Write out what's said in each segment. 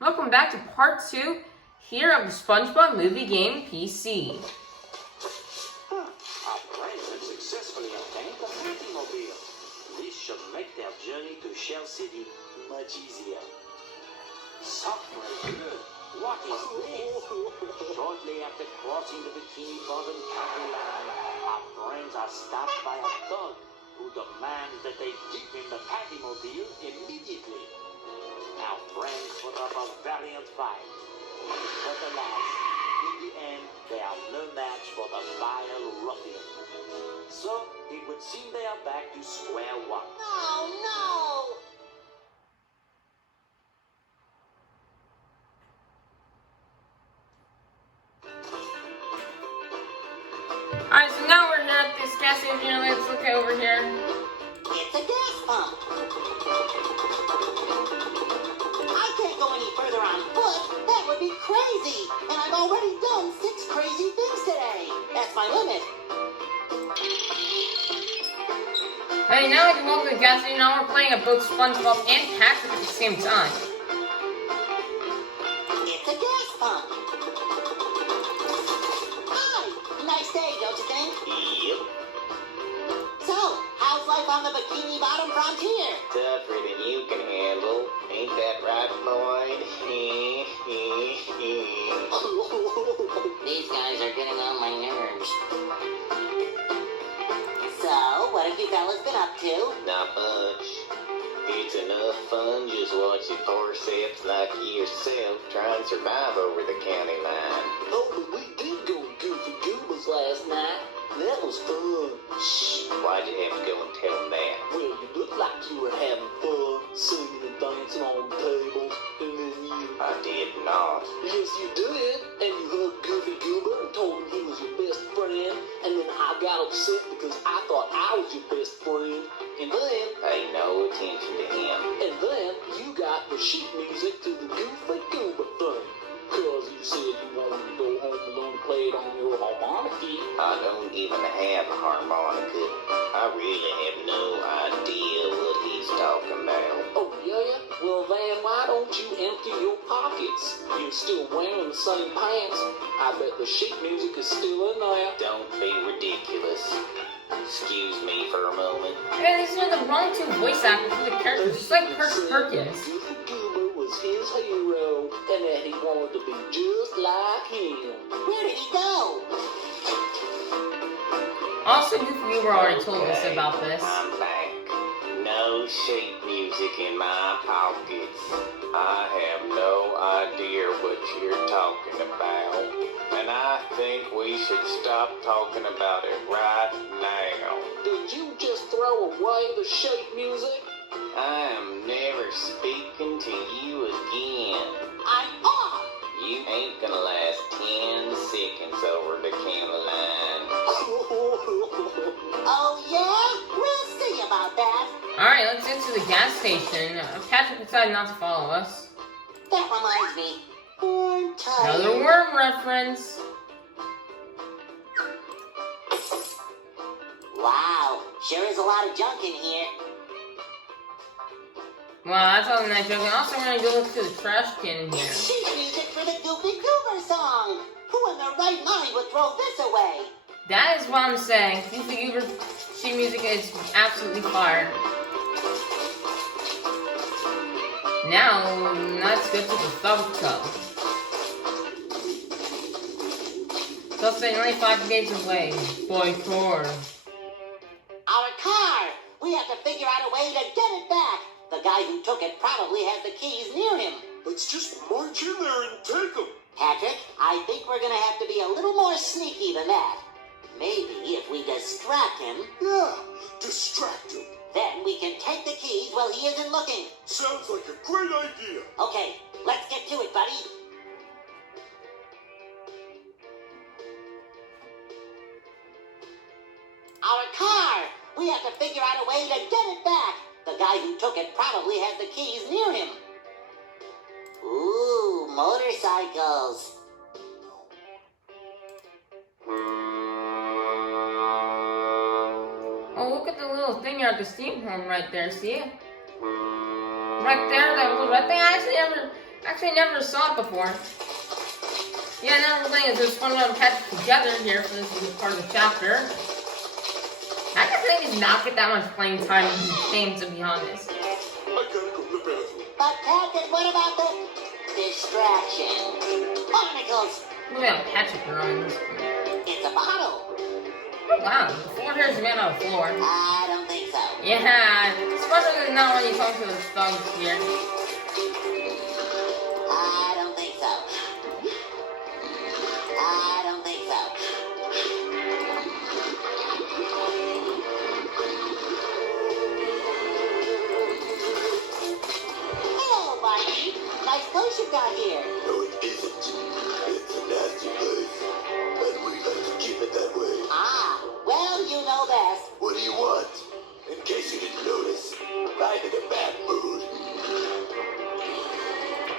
Welcome back to part 2 here of the SpongeBob movie game PC. Our friends have successfully obtained the Batmobile. This should make their journey to Shell City much easier. Software good. What is this? Shortly after crossing the Bikini Bottom county line, our friends are stopped by a thug who demands that they give him the Batmobile immediately. Our friends put up a valiant fight. But alas, in the end, they are no match for the vile ruffian. So, it would seem they are back to square one. Oh, no! Alright, so now we're here at this gas station. Let's look over here. It's a gas pump. I can't go any further on foot. That would be crazy. And I've already done 6 crazy things today. That's my limit. Hey, now we can walk to the gas station. Now we're playing at both SpongeBob and Patrick at the same time. It's a gas pump. Hi! Nice day, don't you think? Yep. So, how's life on the Bikini Bottom frontier? Tougher than you can handle. Ain't that right, Floyd? These guys are getting on my nerves. So, what have you fellas been up to? Not much. It's enough fun just watching forceps like yourself try and survive over the county line. Oh, but we did go Goofy Goobas last night. That was fun. Shh, why'd you have to go and tell them that? Well, you looked like you were having fun, singing and dancing on tables, and then you... I did not. Yes, you did. And you hugged Goofy Goober and told him he was your best friend, and then I got upset because I thought I was your best friend, and then... Pay no attention to him. And then you got the sheet music to the Goofy Goober thing. Cause you said you wanted to go home alone and play it on your harmonica. I don't even have a harmonica. I really have no idea what he's talking about. Oh, yeah? Well, then why don't you empty your pockets? You're still wearing the same pants. I bet the sheet music is still in there. Don't be ridiculous. Excuse me for a moment. Hey, these are the wrong 2 voice actors for the characters, just like Perkins. Goofy Goober was his hero, and that he wanted to be just like him. Where did he go? Also, Goofy Goober already told us about this. I'm back. No sheet music in my pockets. I have no idea what you're talking about. And I think we should stop talking about it right now. Did you just throw away the sheet music? I am never speaking to you again. I'm off! You ain't gonna last 10 seconds over the county line. Oh, yeah? We'll see about that. Alright, let's get to the gas station. Patrick decided not to follow us. That reminds me. I'm tired. Another worm reference. Wow, sure is a lot of junk in here. Wow, that's all the night joke. And also, we're gonna go look to the trash can in here. It's sheet music for the Goofy Goober song. Who in their right mind would throw this away? That is what I'm saying. Goofy Goober sheet music is absolutely fire. Now, let's go to the thug tub. They'll say only 5 days away. Boy, core. Our car! We have to figure out a way to get it back. The guy who took it probably has the keys near him. Let's just march in there and take them. Patrick, I think we're gonna have to be a little more sneaky than that. Maybe if we distract him, Yeah, distract him. then we can take the keys while he isn't looking. Sounds like a great idea. Okay, let's get to it, buddy. Our car! We have to figure out a way to get it back. The guy who took it probably has the keys near him. Ooh, motorcycles. Oh, look at the little thing at the steam horn right there, see it? Right there, that little red thing. I Actually, I never saw it before. Yeah, another thing is there's SpongeBob and Patrick together here for this part of the chapter. I guess they did not get that much playing time when he came, to be honest. I gotta go to the bathroom. But Patrick, what about the distraction? Barnacles! Look at Patrick growing this point. It's a bottle. Oh wow, the floor here is made out of floor. I don't think so. Yeah, especially not when you talk to the thugs here. I don't think so. I don't think so. Hello, Barney. Nice place you've got here. No, it isn't. It's a nasty place. And we like to keep it that way. Ah, well, you know best. What do you want? In case you didn't notice, I'm in a bad mood.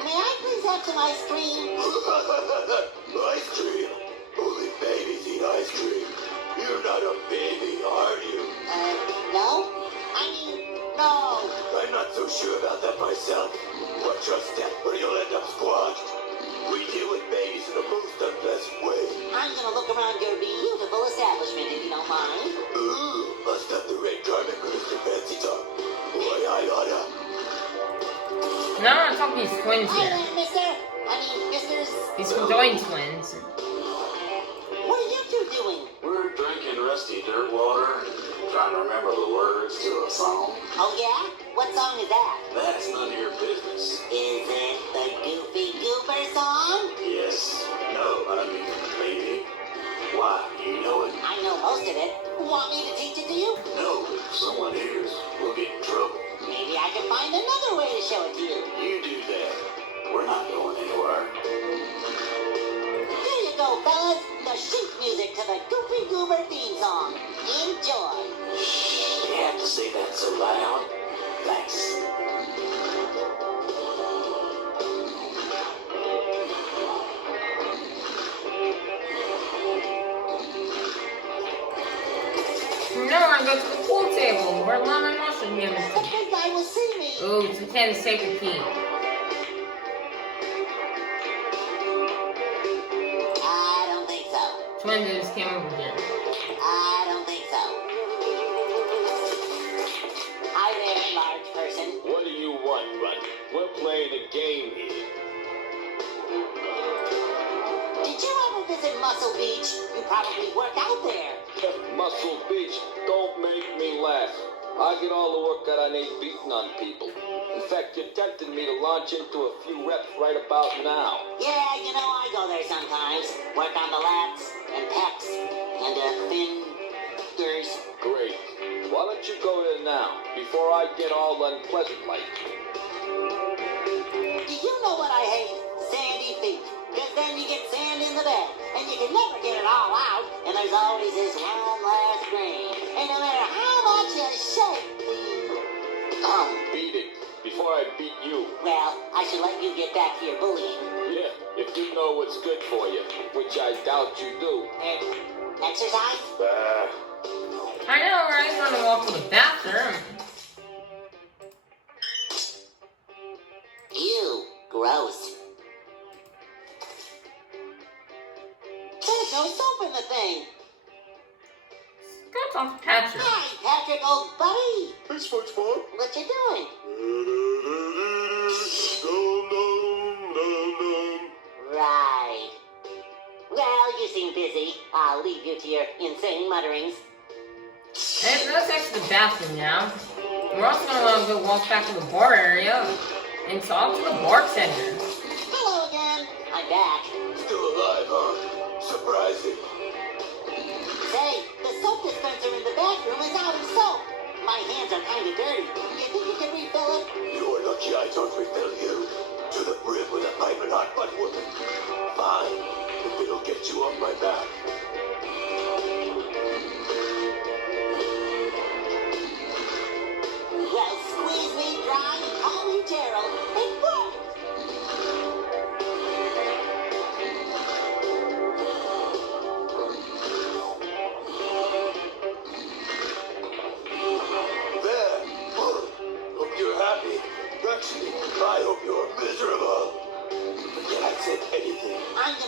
May I please have some ice cream? Ice cream? Only babies eat ice cream. You're not a baby, are you? No? I mean, no. I'm not so sure about that myself. Watch your step or you'll end up squashed. We deal with babies in the most unpleasant way. I'm gonna look around your beautiful establishment if you don't mind. Ooh, must have the red carpet for Mr. Fancy Talk. Boy, I oughta. Now I'm talking these twins Hi here. there, mister. Misters. These conjoined twins. What are you two doing? We're drinking rusty dirt water, trying to remember the words to a song. Oh, yeah? What song is that? That's none of your business. Is it the Goofy Goober song? Yes. No, I mean, maybe. Why? You know it? I know most of it. Want me to teach it to you? No. If someone hears, we'll get in trouble. Maybe I can find another way to show it to you. You do that. We're not going anywhere. Here you go, fellas. The sheet music to the Goofy Goober theme song. Enjoy. You have to say that so loud. Thanks. Now we're gonna go to the pool table where Lemon Mushroom The is. big guy will see me. Ooh, so we can't save the key. I don't think so. Twin dudes came over here. I don't think so. Hi there, large person. What do you want, Rodney? We're playing a game here. Did you ever visit Muscle Beach? You probably work out there. Muscle Beach, don't make me laugh. I get all the work that I need beating on people. In fact, you're tempting me to launch into a few reps right about now. Yeah, you know, I go there sometimes. Work on the lats and pecs and fingers. Great. Why don't you go there now, before I get all unpleasant like? Do you know what I hate? Sandy feet. Because then you get sand in the bed, and you can never get it all out, and there's always this one last grain. And no matter how much you shake Beat it, before I beat you. well, I should let you get back to your bullying. Yeah, if you know what's good for you, which I doubt you do. Exercise? I know, right? I'm gonna walk to the bathroom. Ew, gross. There's no soap in the thing. Go talk to Patrick. Hi, Patrick, old buddy. Hey, SpongeBob. What you doing? Right. Well, you seem busy. I'll leave you to your insane mutterings. Hey, so let's head to the bathroom now. We're also gonna want to go walk back to the bar area and talk to the bartender. Hello again. I'm back. Still alive, huh? Surprising. Say, the soap dispenser in the bathroom is out of soap. My hands are kind of dirty. You think you can refill it? You're lucky I don't refill you. To the brim with a piping hot butt woman. Fine, if it'll get you off my back. Well, squeeze me dry and call me Gerald. It worked. There. Hope you're happy. Actually, I hope you're miserable.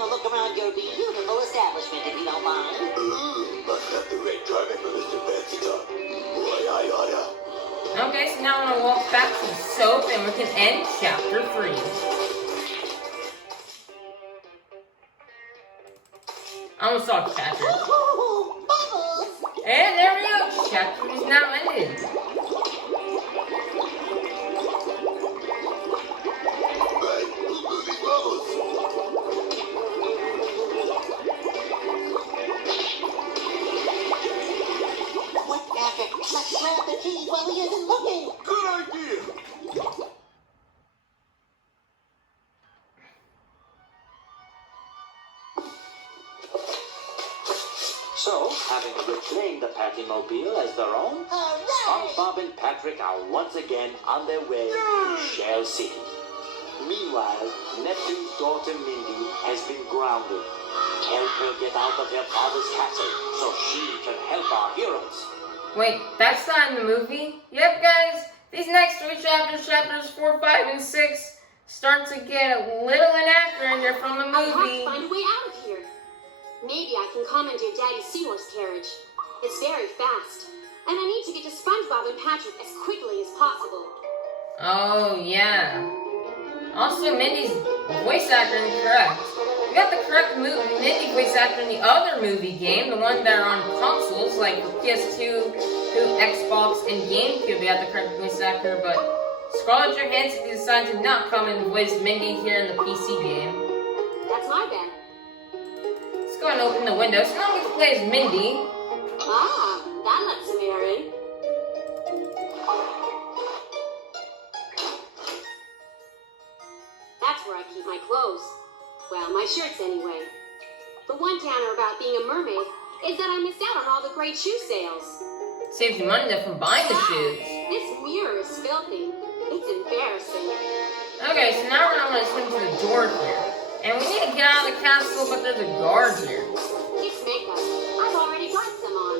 a look around your beautiful establishment, if you don't mind. Ooh, must have the right driving for Mr. Fancy Talk. Boy, I oughta. Okay, so now I'm gonna walk back to the soap and we can end chapter 3. I almost saw chapter. Ooh, bubbles! And there we go. Chapter is now ended. Hey, who blew these bubbles? What magic? Let's grab the key while he isn't looking. Good idea. So, having reclaimed the Patimobile as their own, Hooray! SpongeBob and Patrick are once again on their way to Shell City. Meanwhile, Neptune's daughter Mindy has been grounded. Help her get out of her father's castle so she can help our heroes. Wait, that's not in the movie? Yep, guys. These next 3 chapters, chapters 4, 5, and 6, start to get a little inaccurate here from the I have to movie. find a way out of here. Maybe I can commandeer Daddy Seymour's carriage. It's very fast. And I need to get to SpongeBob and Patrick as quickly as possible. Oh, yeah. Also, Mindy's voice actor is correct. We got the correct Mindy voice actor in the other movie game, the one that are on consoles, like PS2, Xbox, and GameCube. We got the correct voice actor, but Scarlett Johansson decided to not come and voice Mindy here in the PC game. That's my bed. Let's go and open the window. So now we can play as Mindy. Ah, that lets some air in. That's where I keep my clothes. Well, my shirts anyway. The one downer about being a mermaid is that I missed out on all the great shoe sales. Saves you money though from buying the shoes. This mirror is filthy. It's embarrassing. Okay, so now we're going to swim to the door here. And we need to get out of the castle, but there's a guard here. It's makeup. I've already got some on.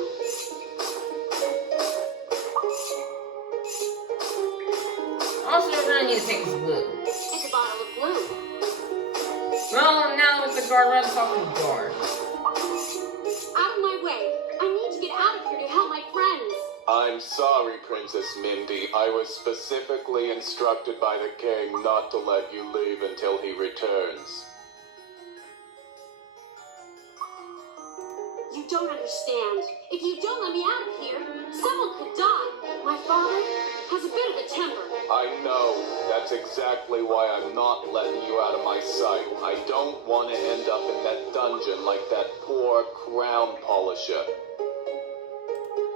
Also, we're going to need to take this glue. It's a bottle of glue. Well, now with the guard, we're going to talk to the guard. Out of my way. I need to get out of here to help my friends. I'm sorry, Princess Mindy. I was specifically instructed by the king not to let you leave until he returns. You don't understand. If you don't let me out of here, someone could die. My father has a bit of a temper. I know. That's exactly why I'm not letting you out of my sight. I don't want to end up in that dungeon like that poor crown polisher.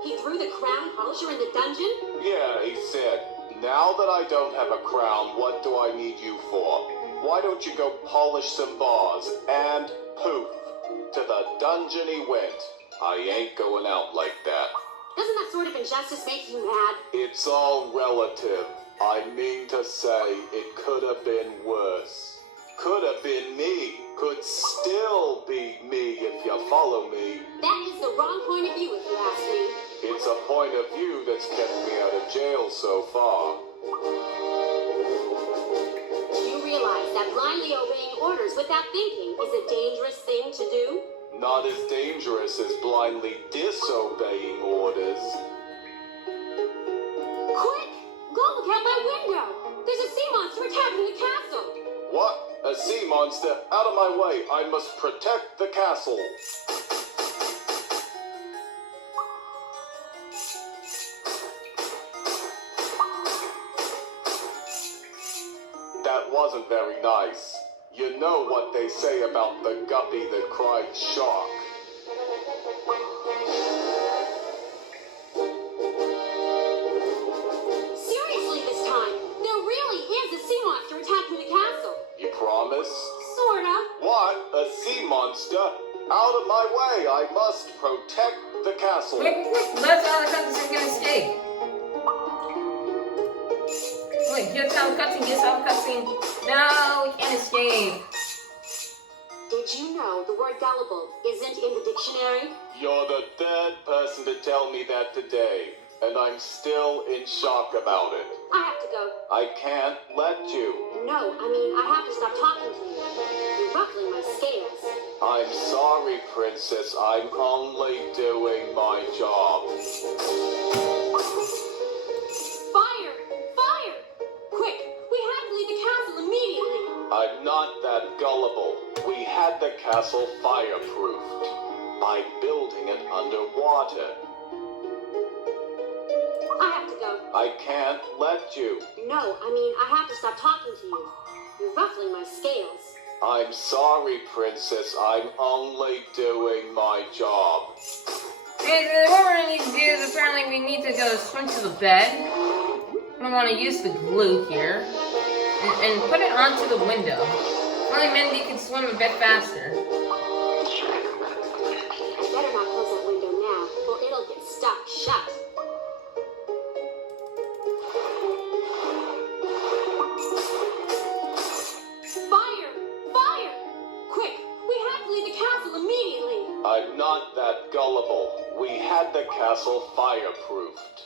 He threw the crown polisher in the dungeon? Yeah, he said, now that I don't have a crown, what do I need you for? Why don't you go polish some bars? And poof, to the dungeon he went. I ain't going out like that. Doesn't that sort of injustice make you mad? It's all relative. I mean to say, it could have been worse. Could have been me. Could still be me if you follow me. That is the wrong point of view if you ask me. It's a point of view that's kept me out of jail so far. You realize that blindly obeying orders without thinking is a dangerous thing to do? Not as dangerous as blindly disobeying orders. Quick! Go look out my window! There's a sea monster attacking the castle! What? A sea monster? Out of my way! I must protect the castle! That wasn't very nice. You know what they say about the guppy that cried shark. Seriously this time, there really is a sea monster attacking the castle. You promise? Sorta. What? A sea monster? Out of my way! I must protect the castle. Quick, let's out of the cutscene so we can escape. Wait, get us out of the cutscene, get us out of the cutscene. No, we can't escape. Did you know the word gullible isn't in the dictionary? You're the third person to tell me that today. and I'm still in shock about it. I have to go. I can't let you. No, I mean, I have to stop talking to you. You're ruffling my scales. I'm sorry, Princess. I'm only doing my job. Fire! Fire! Quick! We have to leave the castle immediately! I'm not that gullible. We had the castle fireproofed by building it underwater. I have to go. I can't let you. No, I mean, I have to stop talking to you. You're ruffling my scales. I'm sorry, Princess. I'm only doing my job. Okay, so what we're gonna need to do is apparently we need to go swim to the bed. I want to use the glue here and put it onto the window. Only Mindy can swim a bit faster. I better not close that window now, or it'll get stuck shut. Fire! Fire! Quick! We have to leave the castle immediately! I'm not that gullible. We had the castle fireproofed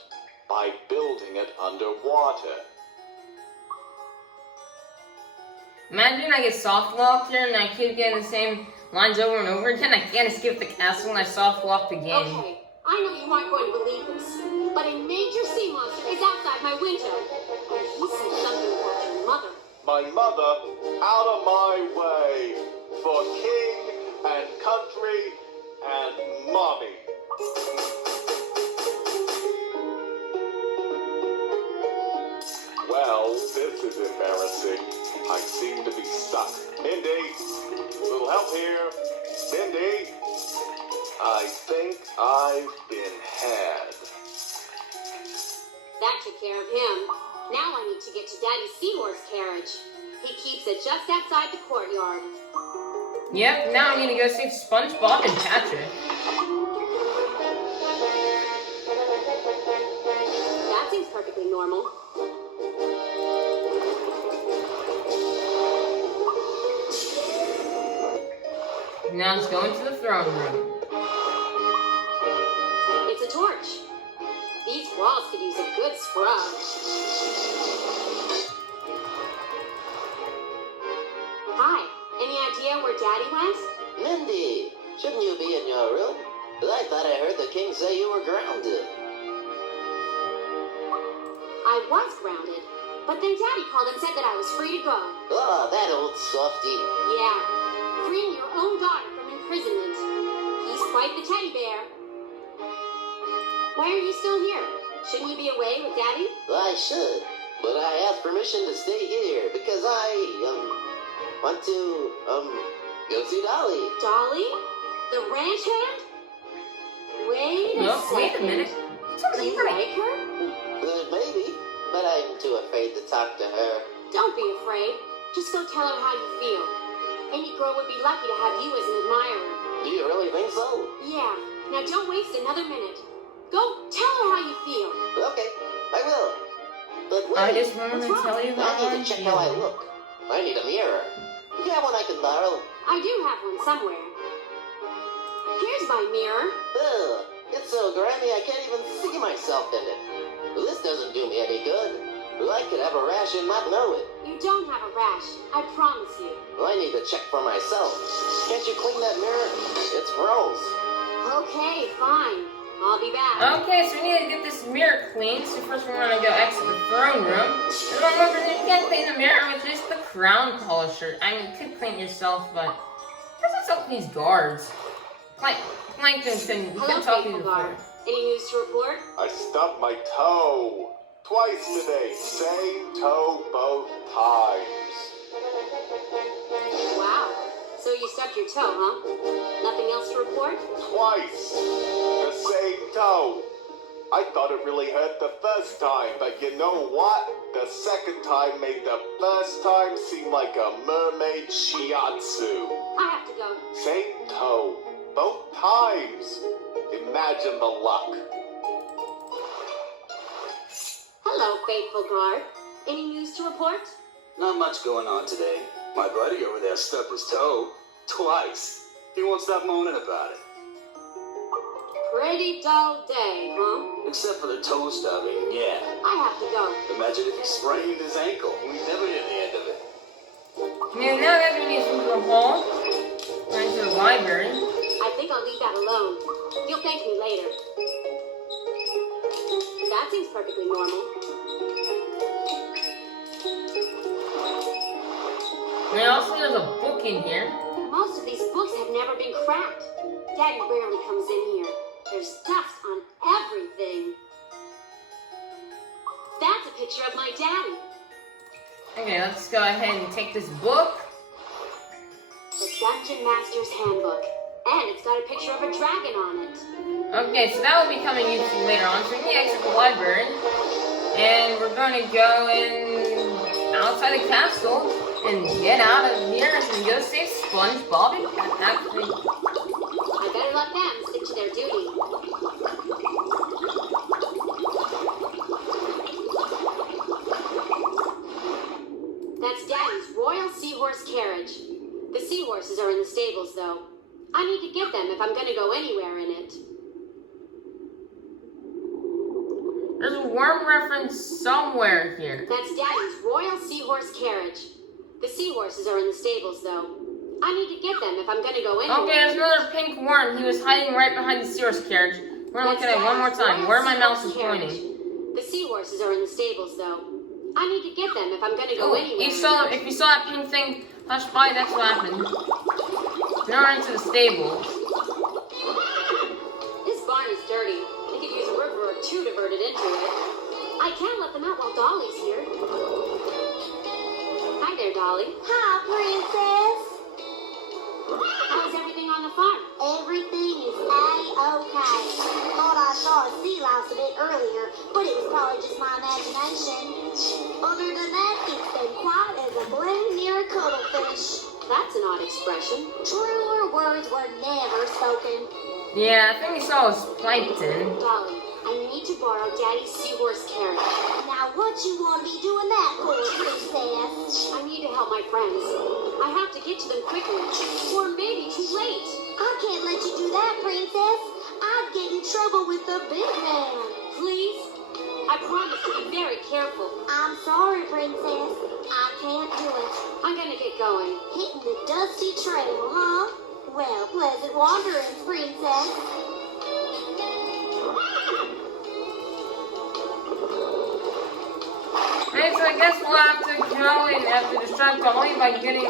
by building it underwater. Imagine I get soft locked here and I keep getting the same lines over and over again. I can't escape the castle and I soft locked again. Okay, I know you aren't going to believe this, but a major sea monster is outside my window. And he said something about your mother. My mother, out of my way, for king and country and mommy. Well, this is embarrassing. I seem to be stuck. Mindy, little help here. Mindy, I think I've been had. That took care of him. Now I need to get to Daddy's seahorse carriage. He keeps it just outside the courtyard. Yep, now I'm gonna go save SpongeBob and Patrick. That seems perfectly normal. Now let's go into the throne room. It's a torch. These walls could use a good scrub. Hi, any idea where Daddy went? Mindy, shouldn't you be in your room? I thought I heard the king say you were grounded. I was grounded, but then Daddy called and said that I was free to go. Oh, that old softy. Yeah, freeing your own daughter from imprisonment. He's quite the teddy bear. Why are you still here? Shouldn't you be away with Daddy? I should, but I asked permission to stay here because I, want to, go see Dolly. Dolly? The ranch hand? Wait a second. Wait a minute. Do Something you right. like her? Maybe, but I'm too afraid to talk to her. Don't be afraid. Just go tell her how you feel. Any girl would be lucky to have you as an admirer. Do you really think so? Yeah. Now don't waste another minute. Go tell her how you feel. Okay, I will. But wait, I just want to What's tell wrong? you I how need I'm to check how I feeling. look. I need a mirror. You have one I can borrow? I do have one somewhere. Here's my mirror. Ugh, it's so grimy I can't even see myself in it. This doesn't do me any good. I could have a rash and not know it. You don't have a rash. I promise you. I need to check for myself. Can't you clean that mirror? It's gross. Okay, fine. I'll be back. Okay, so we need to get this mirror cleaned. So first we're gonna go exit the throne room. And remember, you can't clean the mirror with just the crown polisher. I mean, you could clean it yourself, but what's up with these guards? Plankton couldn't Hello, talk to you faithful before. guard. Any news to report? I stubbed my toe. Twice today. Same toe both times. Wow. So you stubbed your toe, huh? Nothing else to report? Twice. The same toe. I thought it really hurt the first time, but you know what? The second time made the first time seem like a mermaid shiatsu. I have to go. Same toe. Both times. Imagine the luck. Hello, faithful guard. Any news to report? Not much going on today. My buddy over there stubbed his toe. Twice. He won't stop moaning about it. Pretty dull day, huh? Except for the toe stubbing, yeah. I have to go. Imagine if he sprained his ankle. We'd never hear the end of it. Yeah, now that we need to the hall, or into the library. I think I'll leave that alone. You'll thank me later. That seems perfectly normal. And also there's a book in here. Most of these books have never been cracked. Daddy rarely comes in here. There's dust on everything. That's a picture of my daddy. Okay, let's go ahead and take this book. The Dungeon Master's Handbook. And it's got a picture of a dragon on it. Okay, so that will be coming useful later on. So we need to exit the library. And we're going to go in outside the castle and get out of here and go save SpongeBob and actually... I better let them stick to their duty. That's Daddy's Royal Seahorse carriage. The seahorses are in the stables, though. I need to get them if I'm going to go anywhere in it. There's a worm reference somewhere here. That's Daddy's Royal Seahorse carriage. The seahorses are in the stables, though. I need to get them if I'm going to go anywhere. Okay, there's another pink worm. He was hiding right behind the seahorse carriage. We're going to look at it one more time. Where my mouse is pointing. The seahorses are in the stables, though. I need to get them if I'm going to go anywhere. If you saw that pink thing flash by, that's what happened. Now we're into the stables. This barn is dirty. They could use a river or two to divert it into it. I can't let them out while Dolly's here. Hi there, Dolly. Hi, Princess. How's everything on the farm? Everything is A-okay. Thought I saw a sea louse a bit earlier, but it was probably just my imagination. Other than that, it's been quiet as a blue near a cuttlefish. That's an odd expression. Truer words were never spoken. Yeah, I think we saw was plankton. Dolly, I need to borrow Daddy's seahorse carriage. Now what you want to be doing that for, Princess? I need to help my friends. I have to get to them quickly, or maybe too late. I can't let you do that, Princess. I'd get in trouble with the big man. Please? I promise to be very careful. I'm sorry, Princess. I can't do it. I'm gonna get going. Hitting the dusty trail, huh? Well, pleasant wanderings, Princess. Alright, so I guess we'll have to go and have to distract Dolly by getting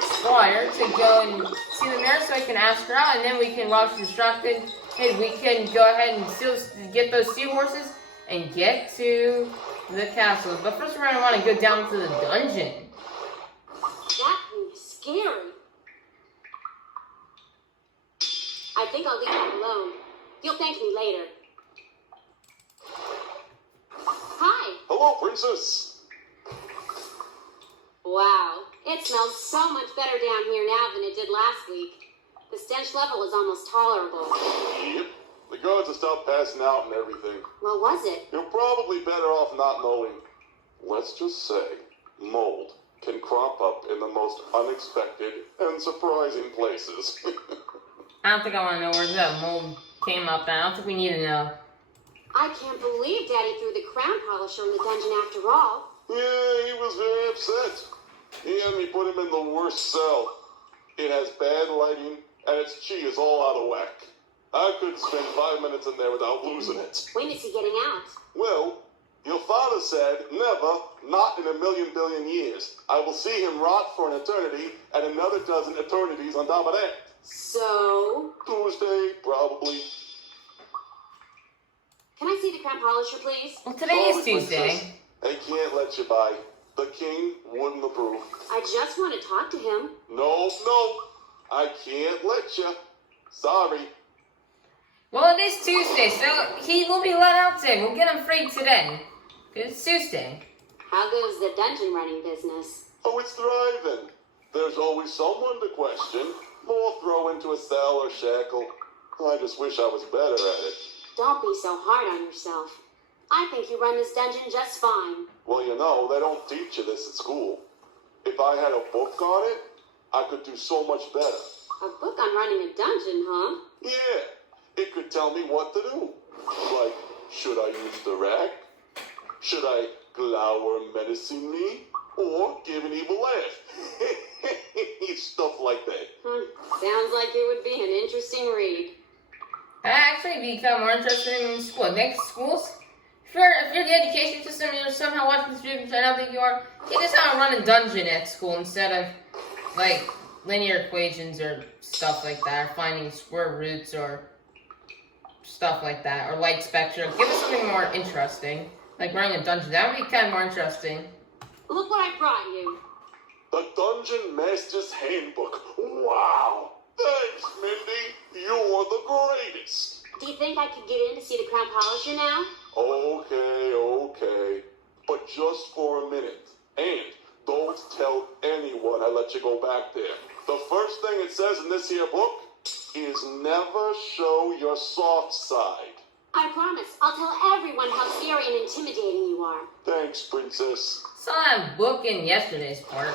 Squire to go and see the nurse so I can ask her out, and then we can, while she's distracted, and we can go ahead and still get those seahorses and get to the castle. But first we're going to want to go down to the dungeon. That thing is scary. I think I'll leave that alone. You'll thank me later. Hi. Hello, Princess. Wow. It smells so much better down here now than it did last week. The stench level is almost tolerable. Yep. The guards have stopped passing out and everything. What was it? You're probably better off not knowing. Let's just say, mold can crop up in the most unexpected and surprising places. I don't think I want to know where that mold came up. I don't think we need to know. I can't believe Daddy threw the crown polisher in the dungeon after all. Yeah, he was very upset. He had me put him in the worst cell. It has bad lighting, and its chi is all out of whack. I could spend 5 minutes in there without losing it. When is he getting out? Well, your father said, never, not in a million billion years. I will see him rot for an eternity, and another dozen eternities on top of that. So? Tuesday, probably. Can I see the crown polisher, please? Well, today is Tuesday. I can't let you by. The king wouldn't approve. I just want to talk to him. No, I can't let you. Sorry. Well, it is Tuesday, so he will be let out today. We'll get him free today. 'Cause it's Tuesday. How goes the dungeon running business? Oh, it's thriving. There's always someone to question. More throw into a cell or shackle. I just wish I was better at it. Don't be so hard on yourself. I think you run this dungeon just fine. Well, you know, they don't teach you this at school. If I had a book on it, I could do so much better. A book on running a dungeon, huh? Yeah. It could tell me what to do. Like, should I use the rack? Should I glower menacingly? Or give an evil laugh? Stuff like that. Sounds like it would be an interesting read. I actually become more interested in school. Next schools, if you're the education system and you're somehow watching this video, which I don't think you are, you just how to run a dungeon at school instead of like linear equations or stuff like that, or finding square roots or stuff like that, or light spectrum. Give us something more interesting, like running a dungeon. That would be kind of more interesting. Look what I brought you. The Dungeon Master's Handbook. Wow! Thanks, Mindy. You're the greatest. Do you think I could get in to see the crown polisher now? Okay. But just for a minute. And don't tell anyone I let you go back there. The first thing it says in this here book is never show your soft side. I promise. I'll tell everyone how scary and intimidating you are. Thanks, Princess. Saw that book in yesterday's part.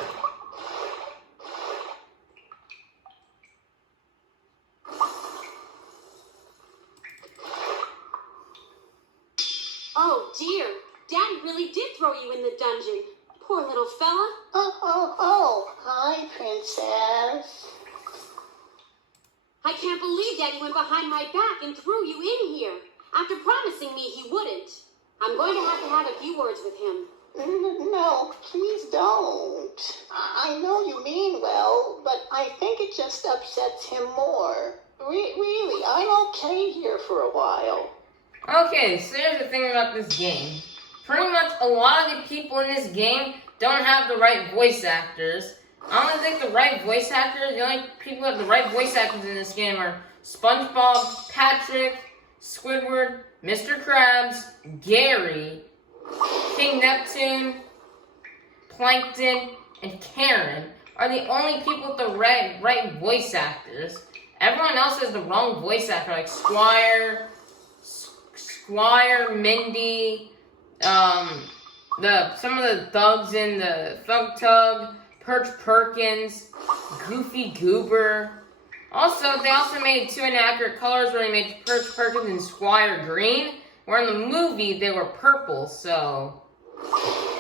Oh dear, Daddy really did throw you in the dungeon. Poor little fella. Oh, hi, Princess. I can't believe Daddy went behind my back and threw you in here, after promising me he wouldn't. I'm going to have a few words with him. No, please don't. I know you mean well, but I think it just upsets him more. Really, I'm okay here for a while. Okay, so here's the thing about this game. Pretty much a lot of the people in this game don't have the right voice actors. I only think the right voice actors, the only people who have the right voice actors in this game are SpongeBob, Patrick, Squidward, Mr. Krabs, Gary, King Neptune, Plankton, and Karen are the only people with the right voice actors. Everyone else has the wrong voice actor, like Squire, Mindy, some of the thugs in the Thug Tug, Perch Perkins, Goofy Goober. Also, they also made two inaccurate colors where they made Perch Perkins and Squire green, where in the movie they were purple, so...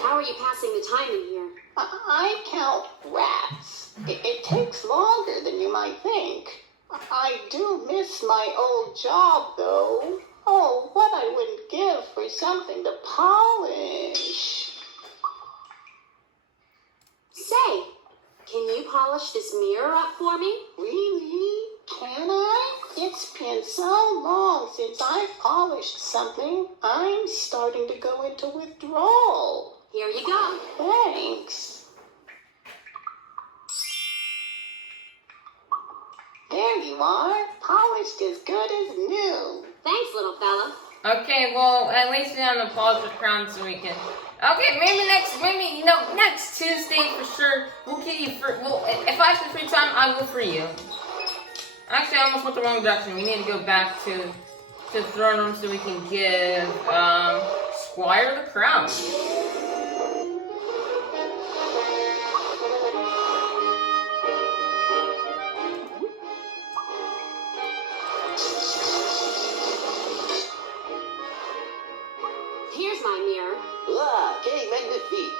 How are you passing the time in here? I count rats. It takes longer than you might think. I do miss my old job, though. Oh, what I wouldn't give for something to polish. Say, can you polish this mirror up for me? Really? Can I? It's been so long since I've polished something. I'm starting to go into withdrawal. Here you go. Thanks. There you are. Polished as good as new. Thanks, little fella. Okay, well, at least we have the polish the crown so we can... Okay, next Tuesday for sure, we'll get you for... Well, if I have some free time, I will for you. Actually, I almost went the wrong direction. We need to go back to the throne room so we can give, Squire the crown. Here's my mirror. Ah, que magnifique!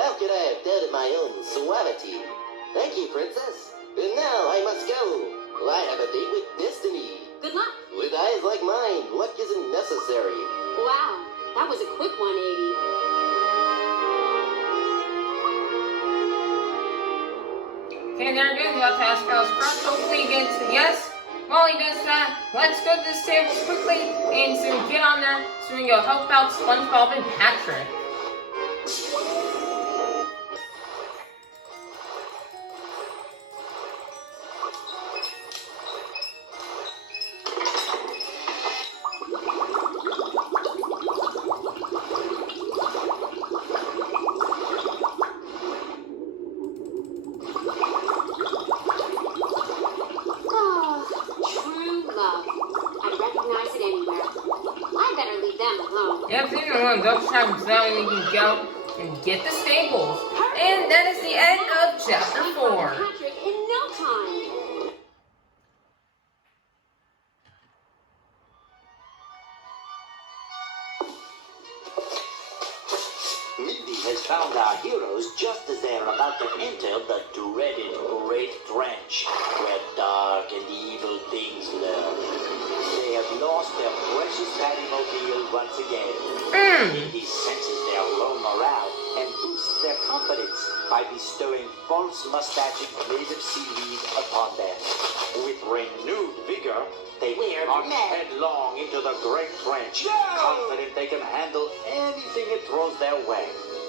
How could I have doubted my own suavity? Thank you, Princess. And now I must go. I have a date with destiny. Good luck. With eyes like mine, luck isn't necessary. Wow, that was a quick 180. Okay, there it is. We'll have to ask Alice Crunch. Hopefully he gets a yes. While he does that, let's go to this table quickly and so we get on there so we can go help out SpongeBob and Patrick. Yep, leave them alone. Don't try them so that way we can go and get the stables. And that is the end of chapter 4. Patrick in no time. found our heroes just as they are about to enter the dreaded Great Trench, where dark and evil things lurk. They have lost their precious Pattymobile once again. He senses their low morale and boosts their confidence by bestowing false mustaches made of seaweed upon them. With renewed vigor, they march headlong into the Great Trench, confident they can handle anything it throws their way.